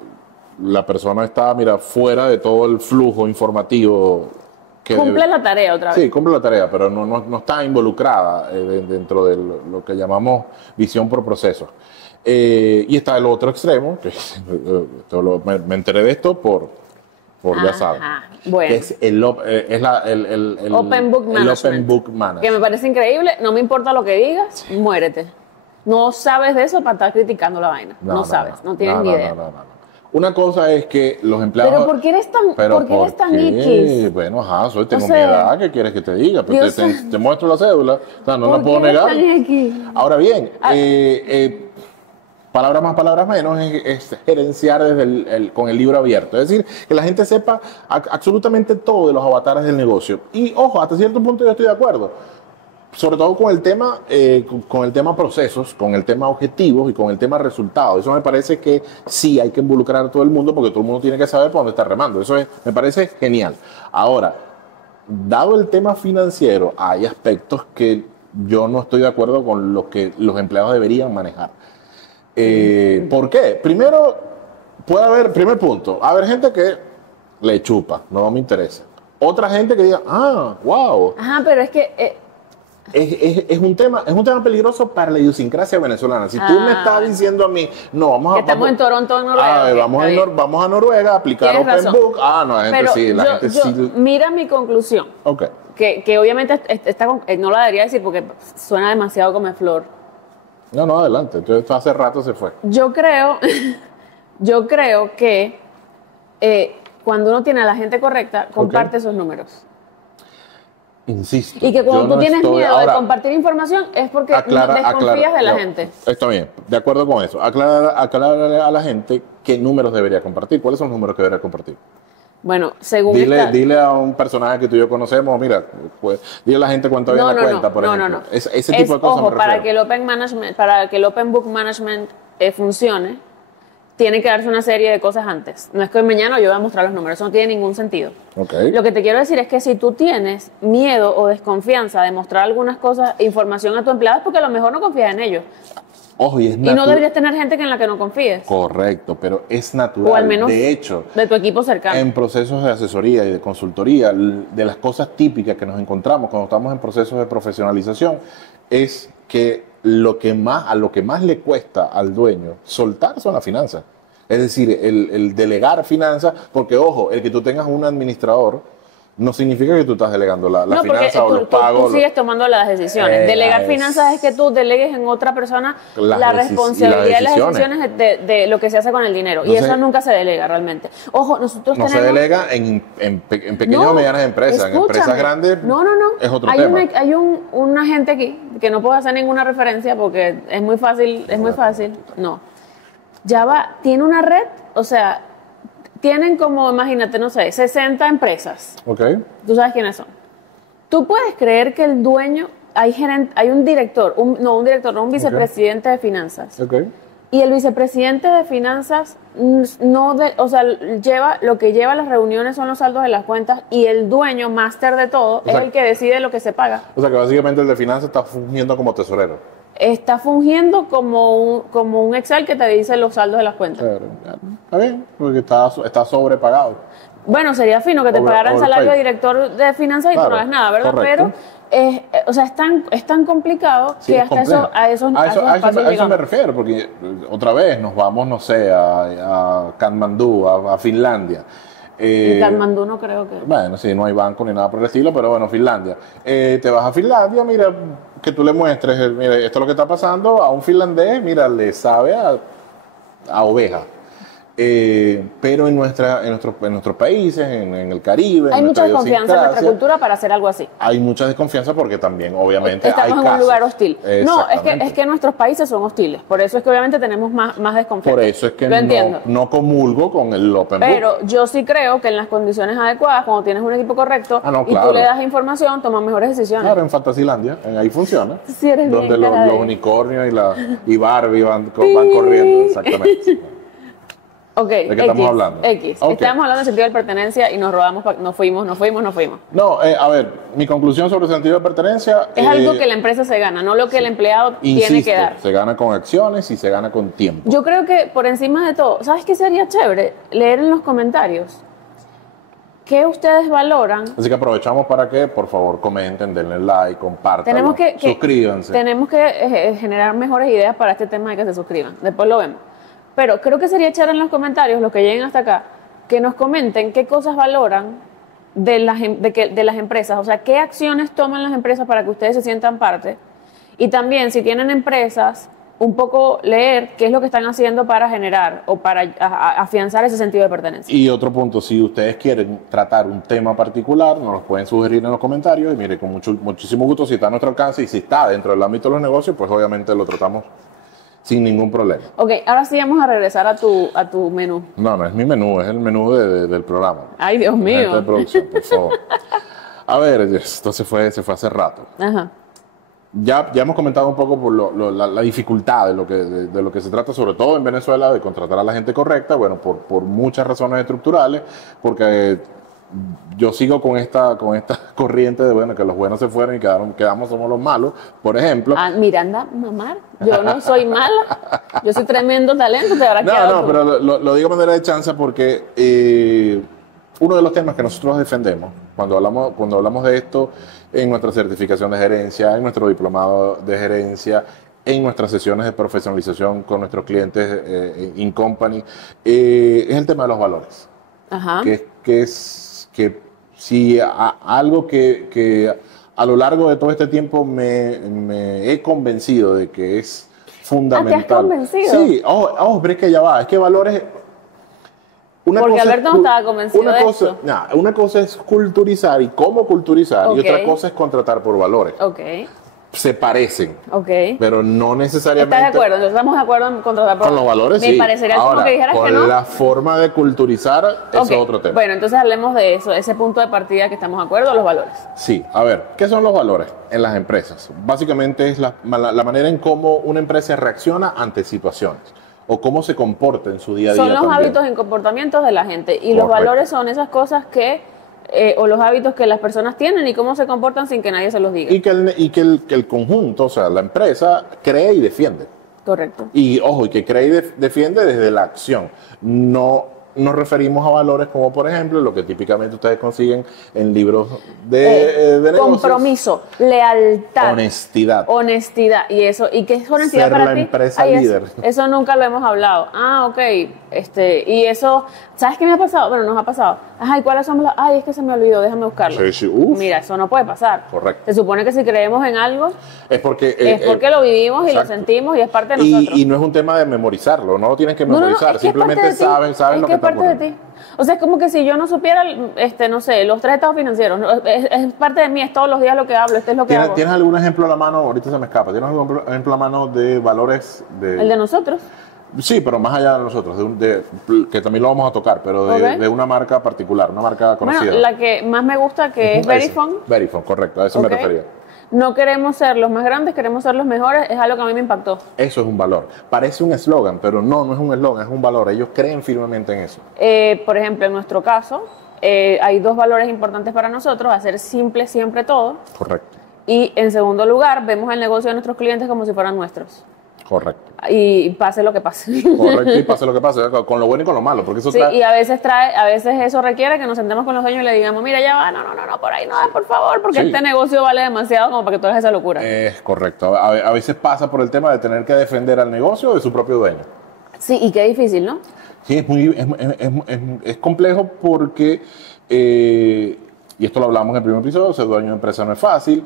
la persona está, fuera de todo el flujo informativo. Cumple la tarea otra vez. Sí, cumple la tarea, pero no está involucrada dentro de lo que llamamos visión por procesos. Y está el otro extremo, que me enteré de esto por ya saben, bueno. que es el Open Book el Management. Open Book Management. Que me parece increíble, no me importa lo que digas, muérete. No sabes de eso para estar criticando la vaina. No sabes, no tienes ni idea. No. Una cosa es que los empleados... Pero ¿por qué eres tan, Pero ¿por qué eres tan qué? X? Bueno, ajá, tengo O mi sea, edad, ¿qué quieres que te diga? Pero Dios te muestro la cédula, o sea, no la ¿Por puedo qué eres negar. tan X? Ahora bien, Ah. palabras más, palabras menos, es gerenciar desde con el libro abierto. Es decir, que la gente sepa absolutamente todo de los avatares del negocio. Y ojo, hasta cierto punto yo estoy de acuerdo. Sobre todo con el tema procesos, con el tema objetivos y con el tema resultados. Eso me parece que sí hay que involucrar a todo el mundo porque todo el mundo tiene que saber por dónde está remando. Me parece genial. Ahora, dado el tema financiero, hay aspectos que yo no estoy de acuerdo con los que los empleados deberían manejar. ¿Por qué? Primero, primer punto, haber gente que le chupa, no me interesa. Otra gente que diga, wow. Ajá, pero es que... Es un tema peligroso para la idiosincrasia venezolana. Si tú me estás diciendo a mí, no, vamos a... Estamos en Toronto, en Noruega. Vamos a Noruega a aplicar Open Book. No, la gente sí, la gente sí. Mira mi conclusión. Ok. Que obviamente no la debería decir porque suena demasiado como flor. No, adelante. Entonces, hace rato se fue. Yo creo que cuando uno tiene a la gente correcta, comparte esos números. Insisto. Y que cuando tú tienes miedo de compartir información es porque desconfías de la gente. Está bien, de acuerdo con eso. Aclararle a la gente qué números debería compartir. ¿Cuáles son los números que debería compartir? Bueno, según dile a un personaje que tú y yo conocemos, mira, pues, dile a la gente cuánto había en la cuenta, por ejemplo. No. Ese tipo de cosas ojo, me para refiero. que el Open Book Management funcione, tiene que darse una serie de cosas antes. No es que mañana yo voy a mostrar los números, eso no tiene ningún sentido. Okay. Lo que te quiero decir es que si tú tienes miedo o desconfianza de mostrar algunas cosas, información a tu empleado, es porque a lo mejor no confías en ellos. Ojo, y no deberías tener gente en la que no confíes. Correcto, pero es natural. O al menos de hecho, de tu equipo cercano. En procesos de asesoría y de consultoría, de las cosas típicas que nos encontramos cuando estamos en procesos de profesionalización, es que a lo que más le cuesta al dueño soltar son las finanzas. Es decir, el delegar finanzas, porque ojo, el que tú tengas un administrador no significa que tú estás delegando la finanza o los pagos. Tú sigues tomando las decisiones. Delegar finanzas es que tú delegues en otra persona la responsabilidad de las decisiones de lo que se hace con el dinero. Entonces, y eso nunca se delega realmente. Ojo, nosotros no tenemos... se delega en pequeñas o medianas empresas. En empresas grandes no. Es otro tema. Hay un agente aquí que no puedo hacer ninguna referencia porque es muy fácil. No. Java tiene una red, o sea... Tienen como, imagínate, no sé, 60 empresas. Ok. ¿Tú sabes quiénes son? ¿Tú puedes creer que el dueño, hay un director, un vicepresidente de finanzas? Ok. Y el vicepresidente de finanzas lo que lleva las reuniones son los saldos de las cuentas y el dueño, máster de todo, es el que decide lo que se paga. O sea que básicamente el de finanzas está fungiendo como tesorero. Está fungiendo como un Excel que te dice los saldos de las cuentas. Está bien, porque está sobrepagado. Bueno, sería fino que te pagaran salario de director de finanzas y tú no hagas nada, ¿verdad? Correcto. Pero es tan complicado que hasta a esos me refiero, porque otra vez nos vamos, no sé, a Katmandú, a Finlandia. En Katmandú no creo que... Bueno, sí, no hay banco ni nada por el estilo, pero bueno, Finlandia. Te vas a Finlandia, mira, que tú le muestres, mira, esto es lo que está pasando a un finlandés, mira, le sabe a oveja. Pero en nuestros países, en el Caribe, hay mucha desconfianza en nuestra cultura para hacer algo así. Hay mucha desconfianza porque también, obviamente, estamos en un lugar hostil. No, Exactamente. es que nuestros países son hostiles. Por eso es que obviamente tenemos más desconfianza. Por eso es que no comulgo con el Open Book. Pero yo sí creo que en las condiciones adecuadas, cuando tienes un equipo correcto y tú le das información, tomas mejores decisiones. Claro, en Fantasylandia, ahí funciona. Sí, eres donde bien, los unicornios y Barbie van corriendo, exactamente. Ok, ¿de qué estamos hablando? Okay. Estamos hablando del sentido de pertenencia y nos robamos, nos fuimos. No, a ver, mi conclusión sobre el sentido de pertenencia... Es algo que la empresa se gana, no lo que el empleado tiene que dar. Se gana con acciones y se gana con tiempo. Yo creo que por encima de todo, ¿sabes qué sería chévere? Leer en los comentarios qué ustedes valoran. Así que aprovechamos para que, por favor, comenten, denle like, compartan, suscríbanse. Tenemos que generar mejores ideas para este tema de que se suscriban. Después lo vemos. Pero creo que sería echar en los comentarios, los que lleguen hasta acá, que nos comenten qué cosas valoran de las empresas. O sea, qué acciones toman las empresas para que ustedes se sientan parte. Y también, si tienen empresas un poco leer qué es lo que están haciendo para generar o para afianzar ese sentido de pertenencia. Y otro punto, si ustedes quieren tratar un tema particular, nos lo pueden sugerir en los comentarios y mire, con muchísimo gusto, si está a nuestro alcance y si está dentro del ámbito de los negocios, pues obviamente lo tratamos sin ningún problema. Ok, ahora sí vamos a regresar a tu menú. No, no es mi menú, es el menú del programa. Ay, Dios mío. Gente de producción, por favor. A ver, esto se fue hace rato. Ajá. Ya hemos comentado un poco por la dificultad de lo que se trata, sobre todo en Venezuela, de contratar a la gente correcta, bueno, por muchas razones estructurales, porque yo sigo con esta corriente de, bueno, que los buenos se fueron y quedamos somos los malos, por ejemplo. Ah, Miranda, mamar, yo no soy mala, yo soy tremendo talento, te habrá quedado No, pero lo digo de manera de chanza porque uno de los temas que nosotros defendemos cuando hablamos de esto en nuestra certificación de gerencia, en nuestro diplomado de gerencia, en nuestras sesiones de profesionalización con nuestros clientes in company, es el tema de los valores. Ajá. Que si algo que a lo largo de todo este tiempo me he convencido de que es fundamental. ¿Te has convencido? Sí, pero es que ya va, es que valores... Porque Alberto no estaba convencido de eso. Una cosa es culturizar y cómo culturizar, y otra cosa es contratar por valores. Ok. Se parecen, pero no necesariamente... ¿Estás de acuerdo? Entonces estamos de acuerdo en contratar por con los valores, Me parecería Ahora, como que dijeras que no. con la forma de culturizar, eso es otro tema. Bueno, entonces hablemos de eso, ese punto de partida que estamos de acuerdo, los valores. Sí, a ver, ¿qué son los valores en las empresas? Básicamente es la manera en cómo una empresa reacciona ante situaciones o cómo se comporta en su día a día. Son los hábitos y comportamientos de la gente, y los valores son esas cosas que o los hábitos que las personas tienen y cómo se comportan sin que nadie se los diga. Y que el conjunto, o sea, la empresa, cree y defiende. Correcto. Y ojo, y que cree y defiende desde la acción. No nos referimos a valores como, por ejemplo, lo que típicamente ustedes consiguen en libros de negocios. Compromiso, lealtad. Honestidad. Y eso, ¿y qué es honestidad Ser para la ti? empresa líder. Eso nunca lo hemos hablado. Ah, ok. Y eso, ¿sabes qué me ha pasado? Bueno, nos ha pasado. Ay, ¿cuáles son los? Ay, es que se me olvidó, déjame buscarlo. Sí. Mira, eso no puede pasar. Correcto. Se supone que si creemos en algo, es porque lo vivimos y lo sentimos y es parte de nosotros. Y no es un tema de memorizarlo, no lo tienes que memorizar, es que simplemente sabes lo que está parte de ti. O sea, es como que si yo no supiera, no sé, los 3 estados financieros, es parte de mí, es todos los días lo que hablo, es lo que hago. ¿Tienes algún ejemplo a la mano? Ahorita se me escapa. ¿Tienes algún ejemplo a la mano de valores? El de nosotros. Sí, pero más allá de nosotros, que también lo vamos a tocar, pero de una marca particular, una marca conocida. Bueno, la que más me gusta, que es Verifone. Verifone, correcto, a eso me refería. No queremos ser los más grandes, queremos ser los mejores, es algo que a mí me impactó. Eso es un valor. Parece un eslogan, pero no es un eslogan, es un valor. Ellos creen firmemente en eso. Por ejemplo, en nuestro caso, hay 2 valores importantes para nosotros: hacer simple siempre todo. Correcto. Y en segundo lugar, vemos el negocio de nuestros clientes como si fueran nuestros. Correcto. Y pase lo que pase. Correcto, y pase lo que pase, con lo bueno y con lo malo, porque eso trae... y a veces eso requiere que nos sentemos con los dueños y le digamos, mira, ya va, no, por ahí no, por favor, porque este negocio vale demasiado como para que tú hagas esa locura. Es correcto. A veces pasa por el tema de tener que defender al negocio de su propio dueño. Sí, y qué difícil, ¿no? Sí, es complejo porque, y esto lo hablamos en el primer episodio, ser dueño de empresa no es fácil.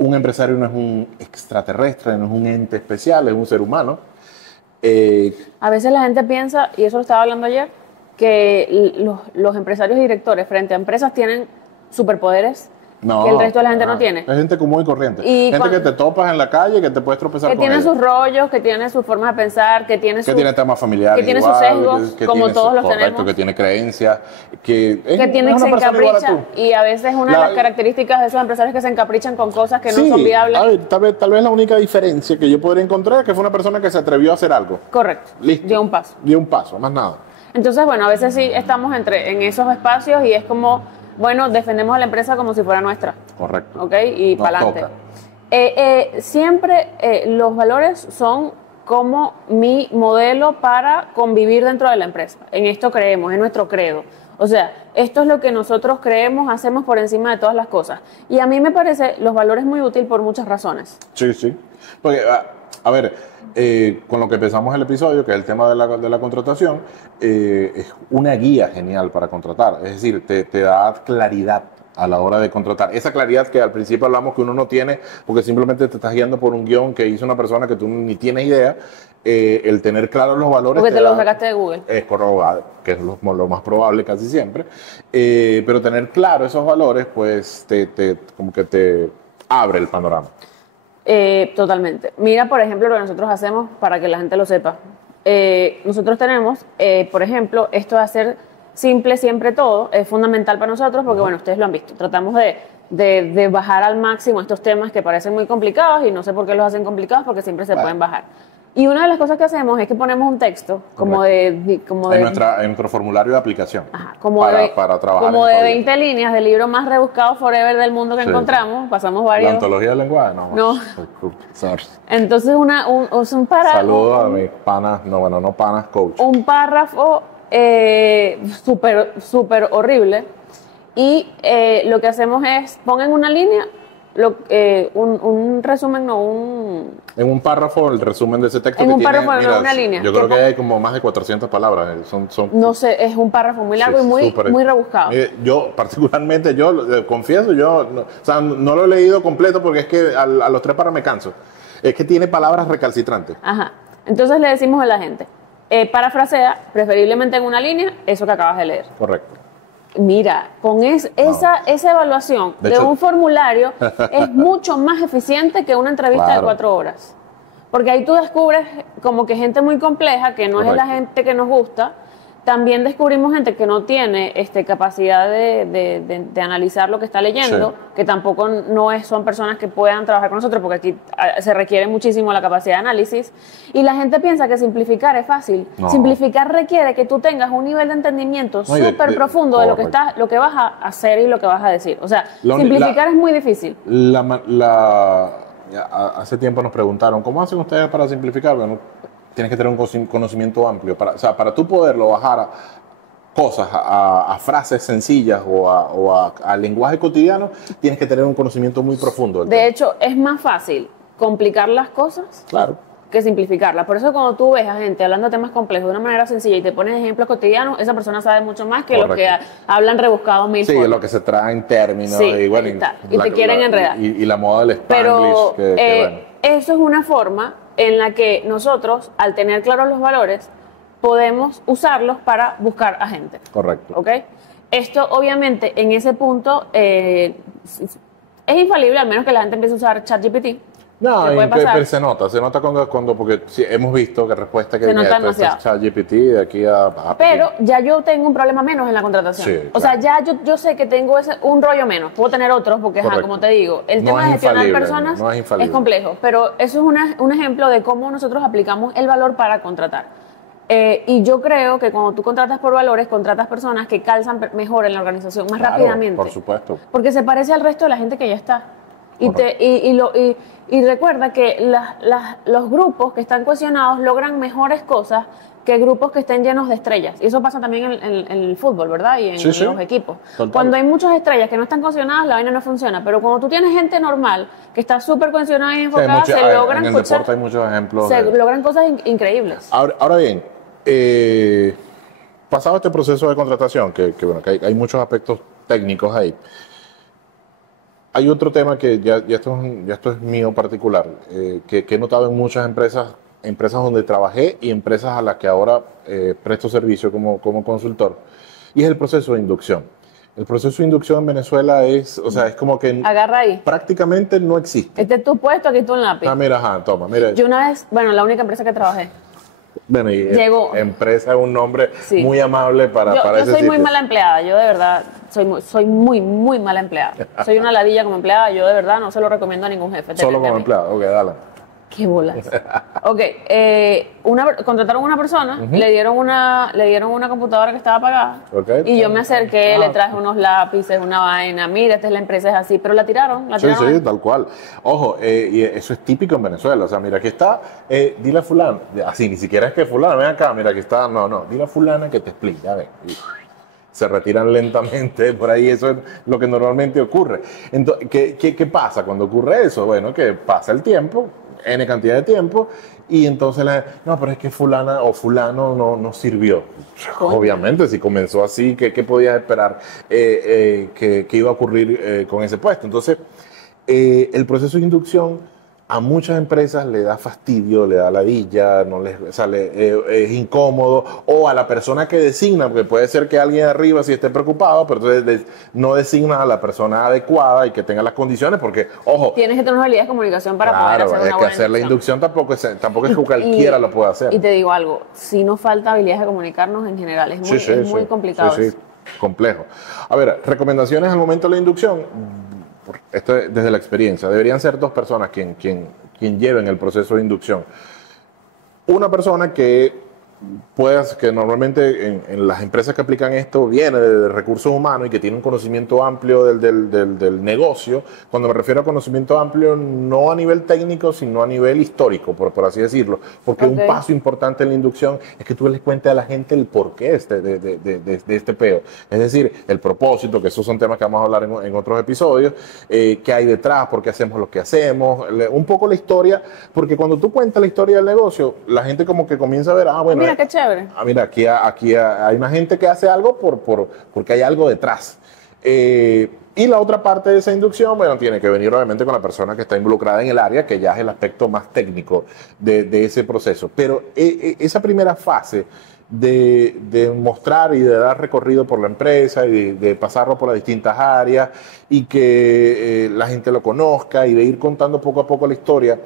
Un empresario no es un extraterrestre, no es un ente especial, es un ser humano. A veces la gente piensa, y eso lo estaba hablando ayer, que los empresarios y directores frente a empresas tienen superpoderes que el resto de la gente no tiene. Es gente común y corriente. Gente que te topas en la calle, que te puedes tropezar con ella. Que tiene sus rollos, que tiene sus formas de pensar, que tiene temas familiares, que tiene sus sesgos, como todos los tenemos. Que tiene creencias, que se encapricha. Y a veces una de las características de esos empresarios es que se encaprichan con cosas que no son viables. A ver, tal vez la única diferencia que yo podría encontrar es que fue una persona que se atrevió a hacer algo. Correcto. Listo. Dio un paso. Dio un paso, más nada. Entonces, bueno, a veces sí estamos en esos espacios y es como, bueno, defendemos a la empresa como si fuera nuestra. Correcto. ¿Ok? Y para adelante. Siempre los valores son como mi modelo para convivir dentro de la empresa. En esto creemos, es nuestro credo. O sea, esto es lo que nosotros creemos, hacemos por encima de todas las cosas. Y a mí me parece los valores muy útil por muchas razones. Sí. Porque, a ver, con lo que empezamos el episodio, que es el tema de la contratación, es una guía genial para contratar. Es decir, te da claridad a la hora de contratar. Esa claridad que al principio hablamos que uno no tiene, porque simplemente te estás guiando por un guión que hizo una persona que tú ni tienes idea, el tener claros los valores... Porque te lo sacaste de Google. Es corroborado, que es lo más probable casi siempre. Pero tener claro esos valores, pues, como que te abre el panorama. Totalmente. Mira, por ejemplo, lo que nosotros hacemos para que la gente lo sepa. Nosotros tenemos, por ejemplo, esto de hacer simple siempre todo, es fundamental para nosotros porque, bueno, ustedes lo han visto. Tratamos de bajar al máximo estos temas que parecen muy complicados y no sé por qué los hacen complicados porque siempre se pueden bajar. Y una de las cosas que hacemos es que ponemos un texto como en nuestro formulario de aplicación. Ajá, para trabajar. Como de 20 líneas del libro más rebuscado forever del mundo que encontramos. Pasamos varios. ¿La antología del lenguaje? No. Entonces, un párrafo. Saludos a mis panas, no panas, coach. Un párrafo súper horrible. Y lo que hacemos es, pongan una línea, un resumen, En un párrafo, el resumen de ese texto. En un párrafo, no una línea. Yo creo que hay como más de 400 palabras. No sé, es un párrafo muy largo y muy rebuscado. Yo, particularmente, confieso, no lo he leído completo porque es que a los 3 párrafos me canso. Es que tiene palabras recalcitrantes. Ajá. Entonces le decimos a la gente, parafrasea, preferiblemente en una línea, eso que acabas de leer. Correcto. Mira, con esa evaluación de hecho, un formulario es mucho más eficiente que una entrevista de 4 horas. Porque ahí tú descubres como que gente muy compleja, que no es la gente que nos gusta. También descubrimos gente que no tiene capacidad de analizar lo que está leyendo, que tampoco son personas que puedan trabajar con nosotros, porque aquí se requiere muchísimo la capacidad de análisis. Y la gente piensa que simplificar es fácil. No. Simplificar requiere que tú tengas un nivel de entendimiento súper profundo de lo que vas a hacer y lo que vas a decir. O sea, simplificar es muy difícil. Hace tiempo nos preguntaron, ¿cómo hacen ustedes para simplificar? Bueno, tienes que tener un conocimiento amplio. Para tú poderlo bajar a cosas, a frases sencillas o a lenguaje cotidiano, tienes que tener un conocimiento muy profundo. De hecho, es más fácil complicar las cosas que simplificarlas. Por eso cuando tú ves a gente hablando de temas complejos de una manera sencilla y te pones ejemplos cotidianos, esa persona sabe mucho más que los que hablan rebuscados mil formas. Sí, lo que se trae en términos. Y te quieren enredar. Y la moda del Spanglish. Pero eso es una forma en la que nosotros, al tener claros los valores, podemos usarlos para buscar a gente. Correcto. ¿Ok? Esto, obviamente, en ese punto es infalible, al menos que la gente empiece a usar ChatGPT. No, pero se nota cuando porque sí, hemos visto que respuesta que viene de ChatGPT de aquí a Pero ya yo tengo un problema menos en la contratación. Sí, o sea, ya yo sé que tengo un rollo menos. Puedo tener otros porque, como te digo, el tema de gestionar personas es complejo. Pero eso es un ejemplo de cómo nosotros aplicamos el valor para contratar. Y yo creo que cuando tú contratas por valores, contratas personas que calzan mejor en la organización más rápidamente. Por supuesto. Porque se parece al resto de la gente que ya está. Y recuerda que los grupos que están cohesionados logran mejores cosas que grupos que estén llenos de estrellas. Y eso pasa también en el fútbol, ¿verdad? Y en los equipos. Total. Cuando hay muchas estrellas que no están cohesionadas, la vaina no funciona. Pero cuando tú tienes gente normal, que está súper cohesionada y enfocada, logran en el deporte hay muchos ejemplos. Logran cosas increíbles. Ahora bien, pasado este proceso de contratación, que hay muchos aspectos técnicos ahí, hay otro tema que ya esto es mío particular, que he notado en muchas empresas donde trabajé y empresas a las que ahora presto servicio como consultor, y es el proceso de inducción. El proceso de inducción en Venezuela es como que agarra ahí. Prácticamente no existe. Este es tu puesto, aquí tú en lápiz. Mira, toma, mira. Yo una vez, la única empresa que trabajé. Bueno, y empresa es un nombre muy amable para ese sitio. Yo soy muy mala empleada, yo de verdad soy muy mala empleada. Soy una ladilla como empleada, yo de verdad no se lo recomiendo a ningún jefe. Solo como empleada, ok, dale. Qué bolas. Ok, contrataron a una persona, le dieron una computadora que estaba apagada, y yo me acerqué, le traje unos lápices, una vaina, mira, esta es la empresa, es así, pero la tiraron. Sí, tal cual. Ojo, y eso es típico en Venezuela, o sea, mira, aquí está, dile a fulano, así, ni siquiera es que fulano, ven acá, mira, aquí está, no, dile a fulana que te explique, a ver. se retiran lentamente por ahí. Eso es lo que normalmente ocurre. Entonces, ¿qué pasa cuando ocurre eso? Bueno, que pasa el tiempo, N cantidad de tiempo, y entonces no, pero es que fulana o fulano no sirvió. Obviamente, si comenzó así, ¿qué podías esperar que iba a ocurrir con ese puesto? Entonces, el proceso de inducción a muchas empresas le da fastidio, le da ladilla, no les sale, es incómodo, o a la persona que designa, porque puede ser que alguien arriba sí esté preocupado, pero entonces no designa a la persona adecuada y que tenga las condiciones, porque, ojo, tienes que tener unas habilidades de comunicación para poder hacer una buena buena hacer la inducción tampoco es que cualquiera lo pueda hacer. Y te digo algo, si nos falta habilidades de comunicarnos en general, es muy complicado. Sí, complejo. A ver, recomendaciones al momento de la inducción. Esto es desde la experiencia. Deberían ser dos personas quien lleven el proceso de inducción. Una persona que normalmente en las empresas que aplican esto viene de recursos humanos y que tiene un conocimiento amplio del negocio. Cuando me refiero a conocimiento amplio, no a nivel técnico, sino a nivel histórico, por así decirlo. Porque un paso importante en la inducción es que tú les cuentes a la gente el porqué de este peo. Es decir, el propósito, que esos son temas que vamos a hablar en otros episodios, qué hay detrás, por qué hacemos lo que hacemos, un poco la historia, porque cuando tú cuentas la historia del negocio, la gente como que comienza a ver, bueno, mira qué chévere. Mira, aquí hay una gente que hace algo porque hay algo detrás. Y la otra parte de esa inducción, bueno, tiene que venir obviamente con la persona que está involucrada en el área, que ya es el aspecto más técnico de ese proceso. Pero esa primera fase de mostrar y de dar recorrido por la empresa y de pasarlo por las distintas áreas y que la gente lo conozca y de ir contando poco a poco la historia,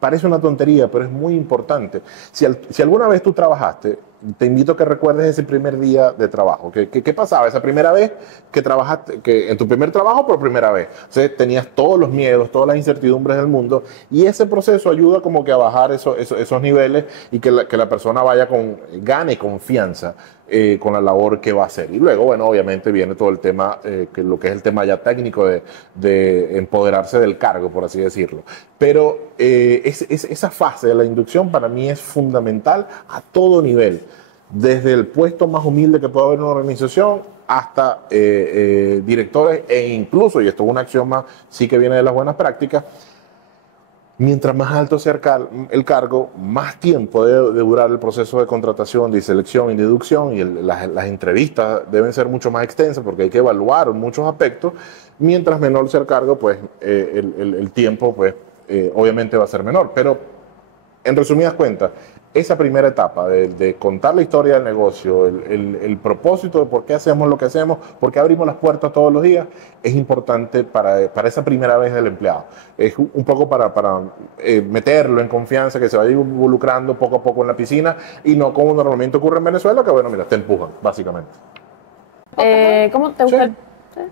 parece una tontería, pero es muy importante. Si alguna vez tú trabajaste, te invito a que recuerdes ese primer día de trabajo. ¿Qué pasaba esa primera vez que trabajaste, que en tu primer trabajo por primera vez? O sea, tenías todos los miedos, todas las incertidumbres del mundo, y ese proceso ayuda como que a bajar esos niveles y que la persona gane confianza con la labor que va a hacer. Y luego, bueno, obviamente viene todo el tema, lo que es el tema ya técnico de empoderarse del cargo, por así decirlo. Pero esa fase de la inducción para mí es fundamental a todo nivel, desde el puesto más humilde que pueda haber en una organización hasta directores e incluso, y esto es una acción más, sí que viene de las buenas prácticas, mientras más alto sea el cargo, más tiempo debe durar el proceso de contratación, de selección y deducción, y las entrevistas deben ser mucho más extensas porque hay que evaluar muchos aspectos. Mientras menor sea el cargo, pues el tiempo, pues obviamente va a ser menor. Pero, en resumidas cuentas, esa primera etapa de contar la historia del negocio, el propósito de por qué hacemos lo que hacemos, por qué abrimos las puertas todos los días, es importante para esa primera vez del empleado. Es un poco para meterlo en confianza, que se vaya involucrando poco a poco en la piscina y no como normalmente ocurre en Venezuela, que bueno, mira, te empujan, básicamente. ¿Cómo te gusta? Sí.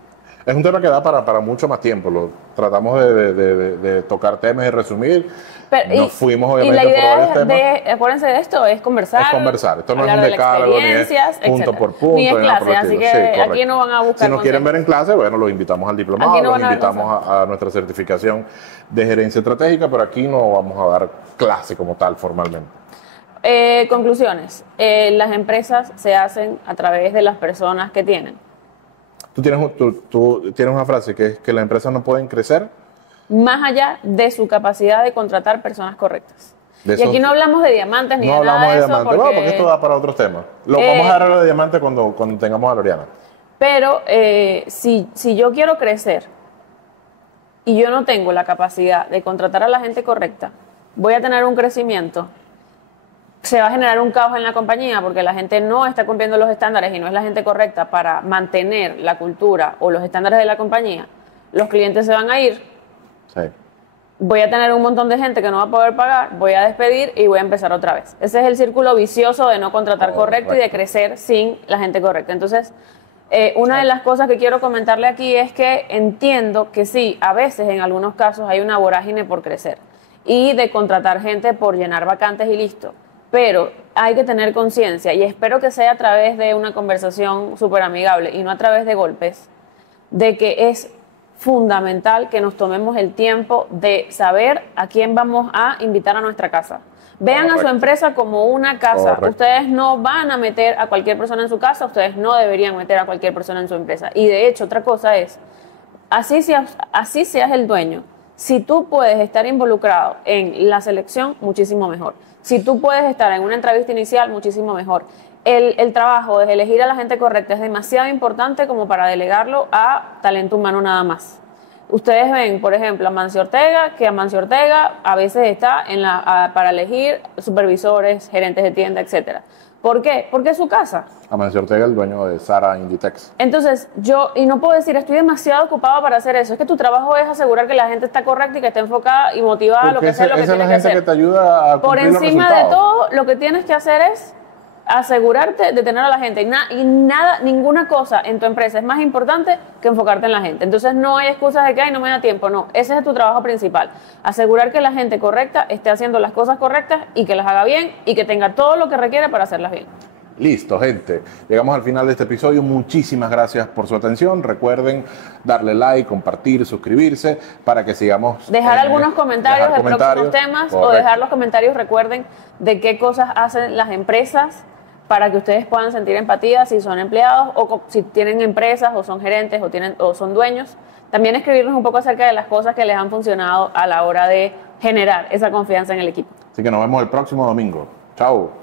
Es un tema que da para mucho más tiempo. Tratamos de tocar temas y resumir. Nos fuimos obviamente y la idea por varios temas. Acuérdense de esto, es conversar. Es conversar. Esto no es un decálogo, ni es punto por punto. Ni es clase, así que aquí no van a buscar. Si nos quieren ver en clase, bueno, los invitamos al diplomado, los invitamos a nuestra certificación de gerencia estratégica, pero aquí no vamos a dar clase como tal formalmente. Conclusiones. Las empresas se hacen a través de las personas que tienen. Tú tienes una frase que es que las empresas no pueden crecer más allá de su capacidad de contratar personas correctas. Y aquí no hablamos de diamantes ni de nada de eso. No hablamos de diamantes, porque esto da para otros temas. Lo vamos a dar de diamantes cuando tengamos a Loriana. Pero si yo quiero crecer y yo no tengo la capacidad de contratar a la gente correcta, voy a tener un crecimiento, se va a generar un caos en la compañía porque la gente no está cumpliendo los estándares y no es la gente correcta para mantener la cultura o los estándares de la compañía. Los clientes se van a ir. Sí. Voy a tener un montón de gente que no va a poder pagar, voy a despedir y voy a empezar otra vez. Ese es el círculo vicioso de no contratar correcto y de crecer sin la gente correcta. Entonces, una de las cosas que quiero comentarle aquí es que entiendo que sí, a veces en algunos casos hay una vorágine por crecer y de contratar gente por llenar vacantes y listo. Pero hay que tener conciencia, y espero que sea a través de una conversación súper amigable y no a través de golpes, de que es fundamental que nos tomemos el tiempo de saber a quién vamos a invitar a nuestra casa. Vean a su Correcto. empresa como una casa. Correcto. Ustedes no van a meter a cualquier persona en su casa, ustedes no deberían meter a cualquier persona en su empresa. Y de hecho, otra cosa es, así seas el dueño, si tú puedes estar involucrado en la selección, muchísimo mejor. Si tú puedes estar en una entrevista inicial, muchísimo mejor. El trabajo de elegir a la gente correcta es demasiado importante como para delegarlo a talento humano nada más. Ustedes ven, por ejemplo, a Mancio Ortega, que a Mancio Ortega a veces está para elegir supervisores, gerentes de tienda, etcétera. ¿Por qué? Porque es su casa. Amancio Ortega, el dueño de Zara Inditex. Entonces, y no puedo decir, estoy demasiado ocupado para hacer eso. Es que tu trabajo es asegurar que la gente está correcta y que esté enfocada y motivada a lo que sea lo que tiene que hacer. Esa es la gente que te ayuda a Por cumplir los encima de resultados. todo, lo que tienes que hacer es asegurarte de tener a la gente. Ninguna cosa en tu empresa es más importante que enfocarte en la gente. Entonces, no hay excusas de que no me da tiempo. No, ese es tu trabajo principal. Asegurar que la gente correcta esté haciendo las cosas correctas y que las haga bien y que tenga todo lo que requiere para hacerlas bien. Listo, gente. Llegamos al final de este episodio. Muchísimas gracias por su atención. Recuerden darle like, compartir, suscribirse para que sigamos. Dejar algunos comentarios de próximos temas. Correcto. O dejar los comentarios, recuerden, de qué cosas hacen las empresas para que ustedes puedan sentir empatía si son empleados o si tienen empresas o son gerentes o son dueños. También escribirnos un poco acerca de las cosas que les han funcionado a la hora de generar esa confianza en el equipo. Así que nos vemos el próximo domingo. Chao.